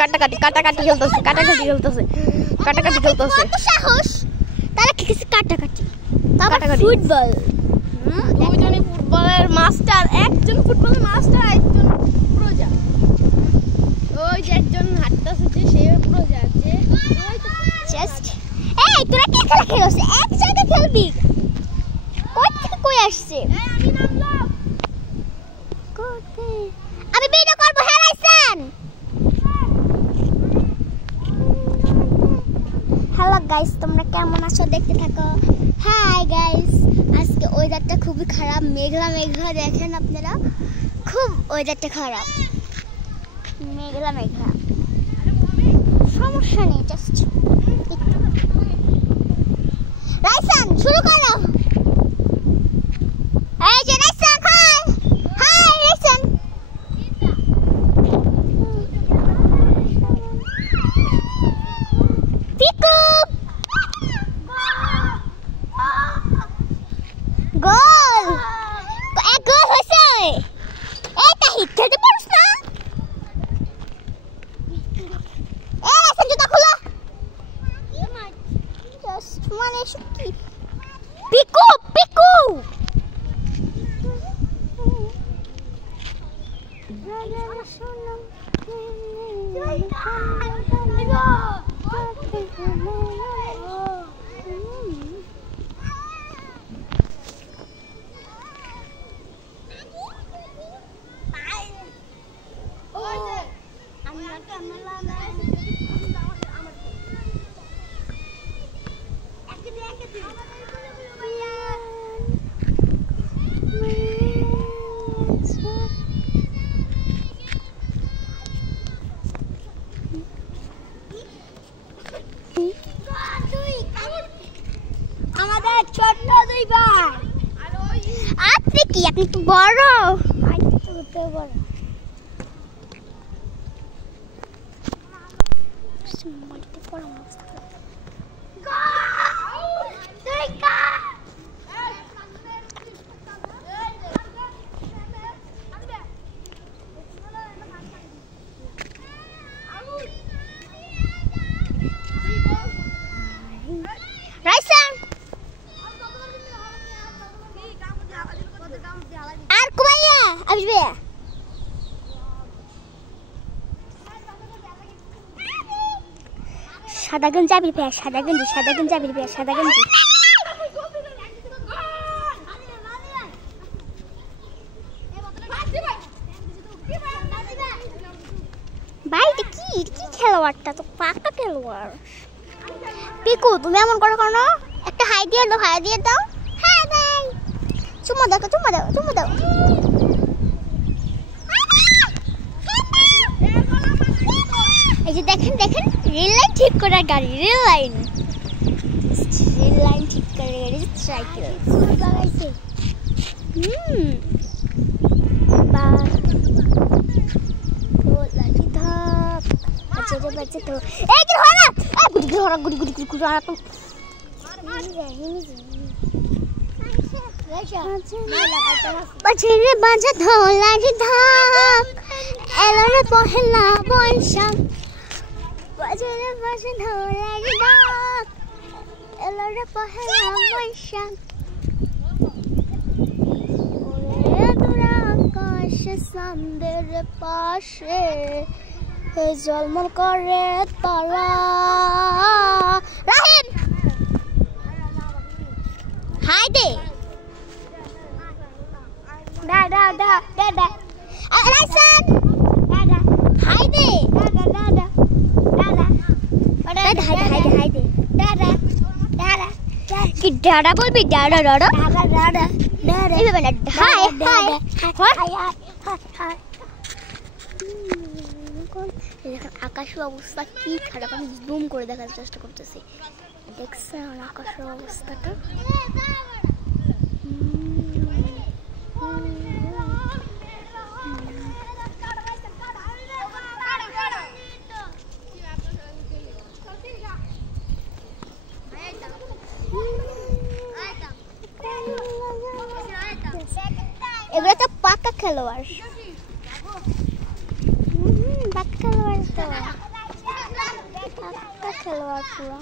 কাটাকাটি কাটাকাটি খেলতেছে কাটাকাটি খেলতেছে কাটাকাটি খেলতেছে সাহস তারা খেলছে কাটাকাটি তারপর ফুটবল দুইজনই ফুটবলের মাস্টার একজন ফুটবলের মাস্টার একজন প্রজা ওই যে একজন হাঁটতেছে যে সে প্রজা যে জাস্ট এই তোরা কি খেলা খেলছিস এক জায়গায় খেলবি কই থেকে কই আসছে আমি নামলাম কোথায় আমি ভিডিও করব হেলাইছেন হ্যালো গাইস তোমরা কেমন আছো দেখতে থাকো হাই গাইস আজকে ওয়েদারটা খুবই খারাপ মেঘলা মেঘলা দেখেন আপনারা খুব ওয়েদারটা খারাপ মেঘলা মেঘলা সমস্যা নেই জাস্ট রাইসান শুরু করো এই যে রাইসান হাই রাইসান পিকু গোল এক গোল হয়েছে এটা হিট খেলতে পারছ না এই রাইসান জুতা খোলো জাস্ট মানে কি পিকু পিকু আমাদের ছোট্ট দুই ভাই আপনি কি আপনি তো বড় আমি তো বড় মারতে পড়া মাছ রাইসান আর কুমাইয়া আসবে সাদা গঞ্জি আবির পেয়ে সাদা গঞ্জি আবির পেয়ে সাদা গঞ্জি ভাই কি কি খেলোয়াড়টা তো পাকা খেলোয়াড় পিকু তুমি এমন করো কেন একটা হাই দিয়ে দাও হ্যাঁ ভাই চুমো দাও এই যে দেখেন রেল লাইন ঠিক করার গাড়ি রেল লাইন ঠিক করার গাড়ি সাইকেল লাগাইছে বা লাঠি ধাপ বাচ্চা তো এই কি হয় না গুটি আর তো বাজে বাজে ধলারি ধাপ এলরে পহেলা বৈশাখ বাজে ধলারি ধাপ এলরে পহেলা বৈশাখ ওরে দূরা আকাশ সান্দের পাশে জলমল করে তারা রাহিম হাই দে দা রাইসান হাই দে হাই দে কি ডাডা বলবি ডাডা এইভাবে না হাই দেখেন আকাশের অবস্থা কি খারাপ আমি জুম করে দেখার চেষ্টা করতেছি দেখছেন আকাশের অবস্থাটা এগুলো তো পাকা খেলোয়াড় পাকা খেলোয়াড় একটা খেলোয়াড় পুরো